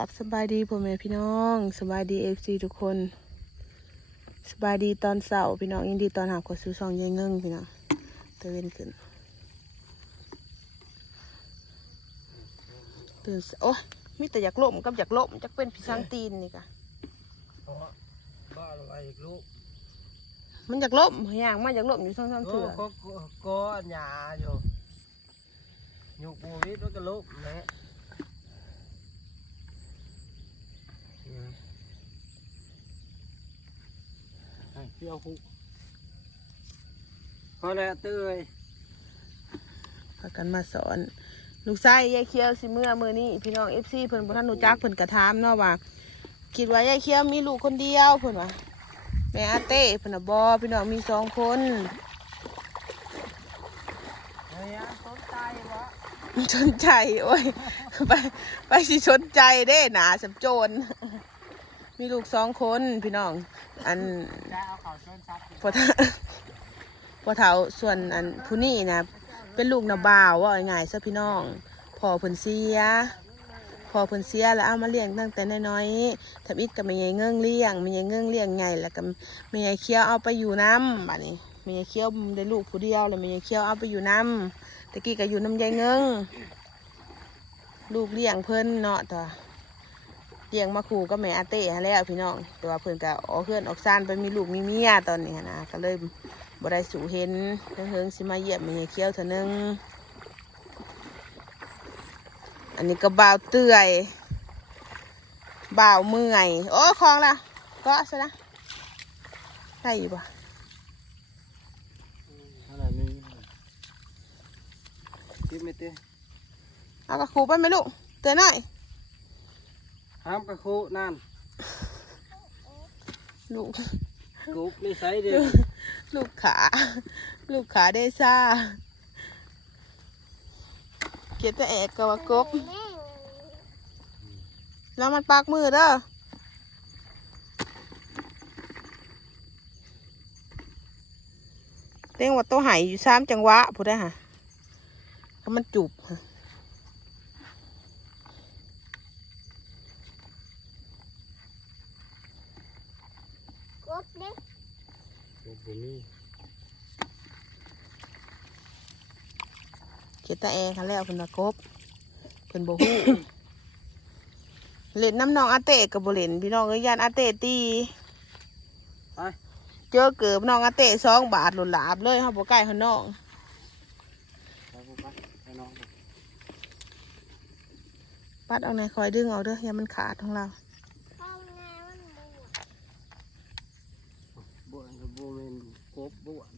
กับสบายดีพ่อแม่พี่น้องสบายดีเอฟซีทุกคนสบายดีตอนเสาร์พี่น้องยินดีตอนหาขอซื้อซองยายเงิงพี่น้องตะเวนขึ้นตื่นโอ้ยมีแต่อยากล่มกับอยากล่มจักเป็นพี่ช้างตีนนี่กะเพราะบ้าอะไรอีกลูกมันอยากล่มอย่างมาอยากล่มอยู่สองสามโอ้เถื่อก็ก็ก็หยาอยู่หยุกบูวิทมันก็ลุกนะ เที่ยวคุกพอแล้วเตื้อยพากันมาสอน ลูกชายยายเคียวสิเมื่อมือนี้พี่น้องเอฟซีเพิ่นบ่ทันรู้จักเพิ่นกระทามเนาะว่าคิดว่ายายเคียวมีลูกคนเดียวเพิ่นว่าแม่อาเต้เพิ่นน่ะบ่พี่น้องมีสองคนเฮ้ยอะสนใจวะสนใจโอ้ยไปไปสิสนใจเด้หนาสับโจร มีลูกสองคนพี่น้อง อันจะเอาข่าวชวนซับพอเท่าพอเท่าส่วนอันผู้นี้นะเป็นลูกนาบ่าวว่าง่ายๆซะพี่น้องพ่อเพิ่นเสียพ่อเพิ่นเสียแล้วเอามาเลี้ยงตั้งแต่น้อยๆทำอิดกับแม่ใหญ่เงื่งเลี้ยงแม่ใหญ่เงื่งเลี้ยงไงแล้วก็แม่ใหญ่เคี้ยวเอาไปอยู่น้ำบัดนี้แม่ใหญ่เคี้ยวได้ลูกผู้เดียวแล้วแม่ใหญ่เคี้ยวเอาไปอยู่น้ำตะกี้ก็อยู่น้ำใหญ่เงื่งลูกเลี้ยงเพิ่นเนาะแต่ เลี้ยงมาขู่ก็แม่อาเต้หั้นแหล้วพี่น้อง แต่ว่าเพิ่นก็ออกเพื่อนออกซ่านไปมีลูกมีเมียตอนนี้หั้นนะก็เลยบ่ได้สู่เห็นเฮิงๆสิมาเยี่ยมแม่ใหญ่เคี้ยวเถอะนึง อันนี้ก็บ่าวเตื่อยบ่าวเมื่อย โอ้คลองละก็ซะนะได้อยู่ปะอะไรนี่คิดไม่เต้เอากระคูไปไหมลูกเตือนหน่อย ห้ามกระคุนั่นลูกกุ๊บนี่ใส่เดียวลูกขา ลูกขาได้ซ่า เกียรติแอกกับว่ากบ แล้วมันปากมือเด้อเต้งว่าโตวไหายอยู่สามจังหวะพูดได้ฮะถ้ามันจุบฮะ กบเด็ก กุ๊บนี่ เกียรติแอค่ะแล้วเพิ่นว่ากบเพิ่นบ่ฮู้เล่นน้ำน้องอาเต้กับบ่เล่นพี่น้องเอ้ยยานอาเต้ตีไปเจอเกิบน้องอาเต้สองบาทหลุดหลาบเลยเฮาบ่ใกล้เฮาน้องไปกูไปไปน้องไปปัดเอาไหนคอยดึงเอาเด้ออย่ามันขาดของเราเข้าแง่มันบวบวนกับบูเมนกุ๊บบวน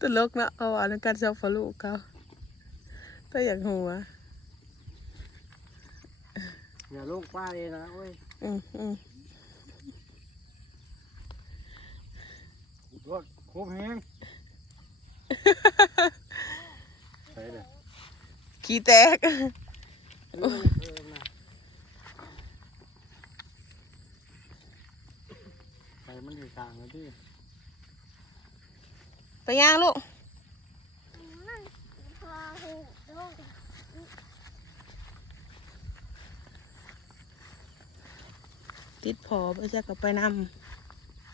ตลกเนาะเอาว่าในการชอบฟอลูกเขาก็อยากหัวอย่าลงป้าเลยนะเว้ยอืมอืมรถโคบแห้งใส่เลยขี้แตกเออเออนะใส่มันอยู่กลางเลยพี่ ไปย่างลูกมันพอหูลูกติดพอไปจะก็ไปน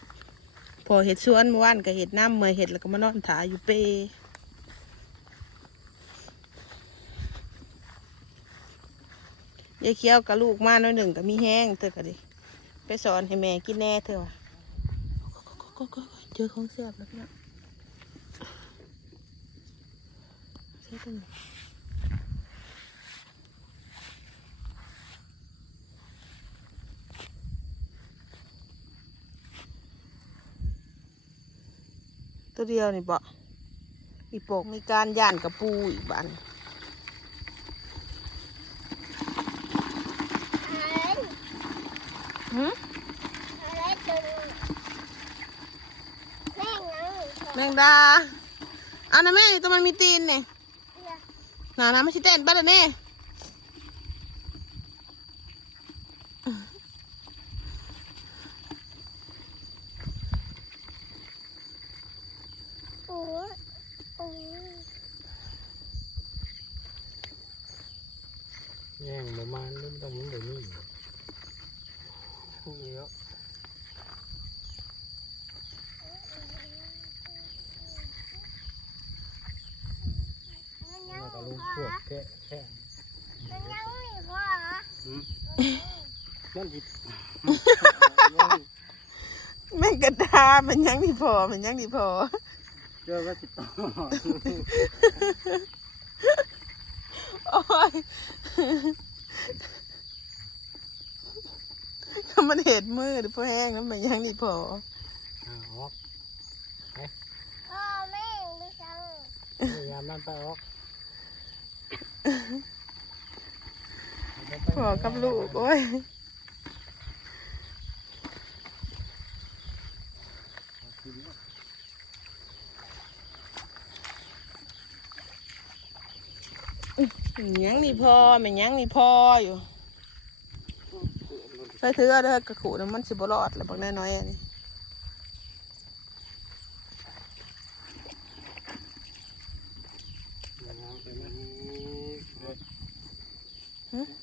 ำพอเห็ดสวนเมื่อวานก็เห็ดน้ำเมื่อเห็ดแล้วก็มานอนถาอยู่เปยายเคี้ยวกับลูกมาหน่อยหนึ่งก็มีแห้งเธอก็ดิไปสอนให้แม่กินแน่เธอว่ะเจอของเสียบแล้วพี่น้องใช่ ตรงไหนตัวเดียวนี่บ่อีโปกมีการย่านกระปูอีกบันอะไรหืมอะไรจนแม่งนังแมงดาเอานะแม่นี่ตัวมันมีตีนนี่ห นานะไม่ใช่เต้นบ้านเน่โอ้ยโอ้ยแย่งประมาณนี้ต้องมันแบบนี้เยอะมันยัง แล้วก็ มี ลูก พ่ พว อก แกะแค่ มันยังมีพ่อ มันผิดแม่งกระดามันยังดีพอ มันยังดีพอเจอก็ติดต่อโอ้ยถ้ามันเห็ดมือหรือพอแห้งแล้วมันยังดีพออ่าออกพ่อแม่ไม่สั่งพยายามนั่นไปออกพอกับลูก โอ้ยมัน ยังดีพอมันยังดีพออยู่เคยถือเอาเด้อกระขู่น้ำมันสิบรอดแล้วบางน้อยๆอันนี้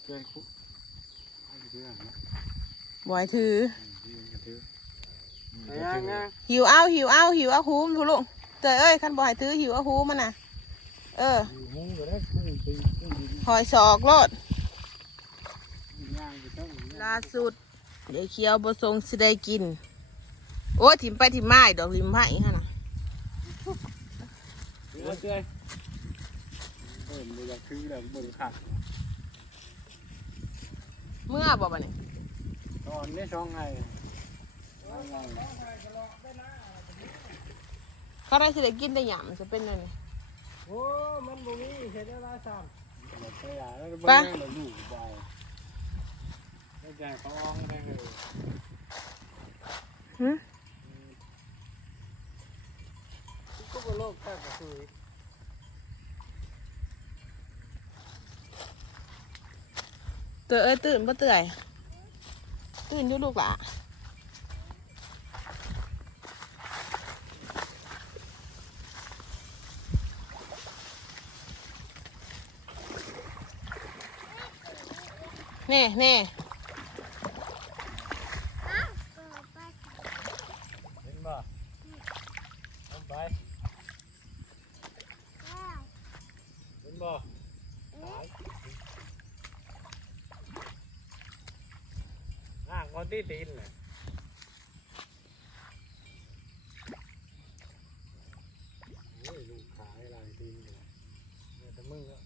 เจอคุกเรื่องนะบ่อยถือยังไงหิวเอาหิวเอาหิวเอาหูมนพูลุงเตยเอ้ยคันบ่อยถือหิวเอาหูมันน่ะ เออ หอยศอกโลดย่างไปต้องล่าสุดเดี๋ยวเคี้ยวบทรงสิได้กิน โอ้ยถิ่มไปถิ่มไม้ดอกริมไม้ฮะน่ะเดี๋ยวเจ้ยเปิดมือจะคือแบบบนขาดเมื่อบ่บ่เนี่ยตอนนี้ช่องไงเขาได้สิได้กินได้หยำจะเป็นนั่นนี่โอ้ มันบ่มีเห็นอะไรซ้ำไปอะแล้วไปบ้านเราอยู่บ่ายไม่ใจเขาอ้อง ได้เลยหึทุกโลกแทบจะคือเตยเอ้ยตื่นบ่เตยตื่นอยู่ลูกหล่ะ นี่นี่เกิดไปเห็นบ่ลงไปเห็นบ่ล่างคนที่ตีนน่ะโอ้ยลูกขายลายตีนเลยแต่มึงก็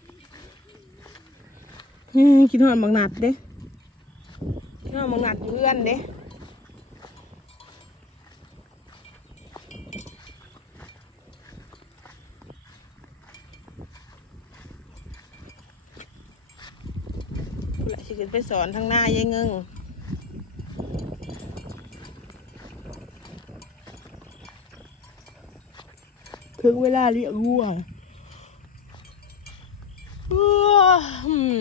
อืม กินหอดบางนัดเด้กินหอดบางนัดเพื่อนเด้ผู้หละสิขึ้นไปสอนทางหน้ายายเงิงถึงเวลาเรียกวัวอืม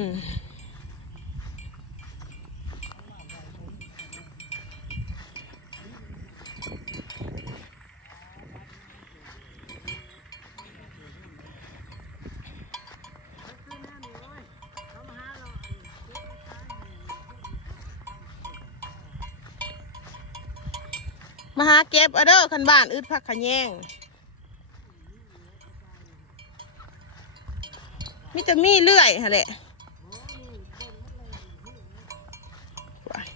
มาหาเก็บเอาเด้อคันบ้านอึดพักขะแยงมิจะมีเลื่อยฮะแหละว้าย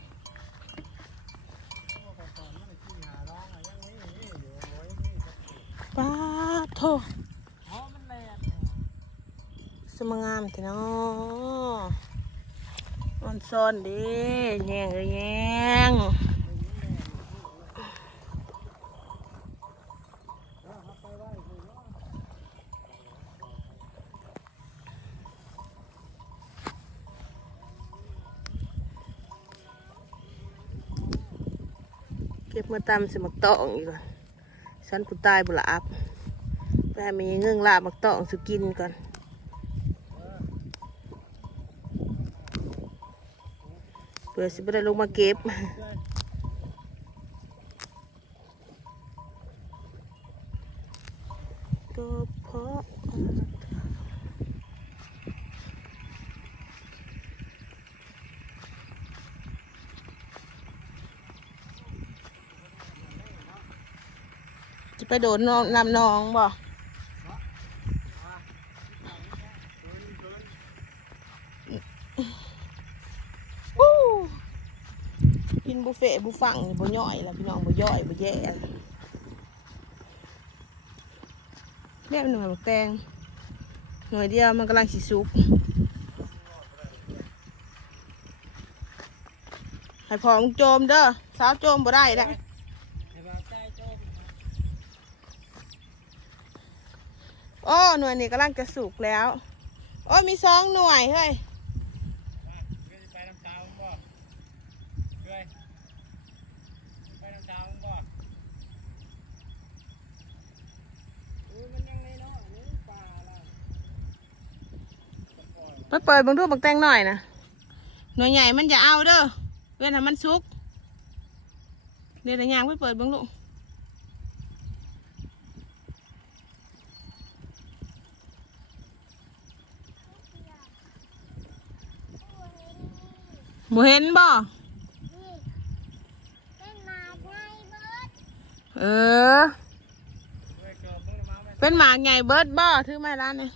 ป้าโทสมงามเถอะเนาะมันซ่อนดิแยงเอ้ยแยง ก็บมาตำใสมักตองอีกก่อนฉันกูตายบุหลาบไปมีเงื่องลาบมักตองสุกินก่อนเพื่อสิบได้ลงมาเก็บก็ ไปโดดน้องนำน้องบ่วู้กินบุฟเฟ่บุฟังบ่ย่อยแล้วพี่น้องบ่ย่อยบ่แย่แล้วแม่หน่วยบักแตงหน่วยเดียวมันกำลังสิสุกให้พอมึงโจมเด้อสาวโจมบ่ได้แล้ว ให้บ่าวใจโจม โอ้หน่วยนี้กำลังจะสุกแล้ว โอ้มีสองหน่วยเฮ้ยไปน้ำตาลบ่เกยไปน้ำตาลบ่อุ้ยมันยังในเนาะนี่ป่าล่ะไปเปิดบังดูบักแตงหน่อยนะหน่วยใหญ่มันจะเอาเด้อเว้นให้มันสุกเดี๋ยวแต่ยางไปเปิดเบังลูก บ่เห็นบ่ นี่เป็นหมาไงเบิร์ด เออ เว้ยเกิดมึงมาไม่ เป็นหมากใหญ่เบิร์ดบ่ถือไม้ร้านนี่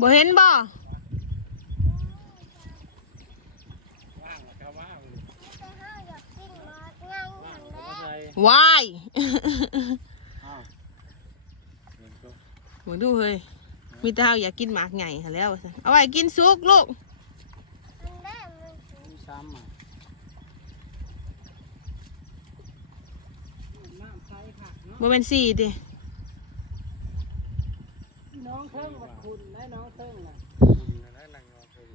บ่เห็นบ่ ว่างหรอกครับว่าง แต่ห้าอยากกินหมาไงหันแล้ว ใส่ วาย อ้าวเงินก็ มาดูเฮ้ย มีแต่เฮาอยากกินหมากใหญ่หั้นแล้วว่าซั่นเอาไว้กินสุกลูก มันได้มันสูงมีซ้ำอะบ่เป็นสี่ดิน้องเทิงวัดคุณได้น้องเทิงน่ะได้หลังงอเทิง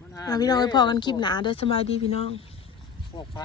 มันอะพี่น้องไปพอกันคลิปหนาเด้อสบายดีพี่น้อง พวกพระ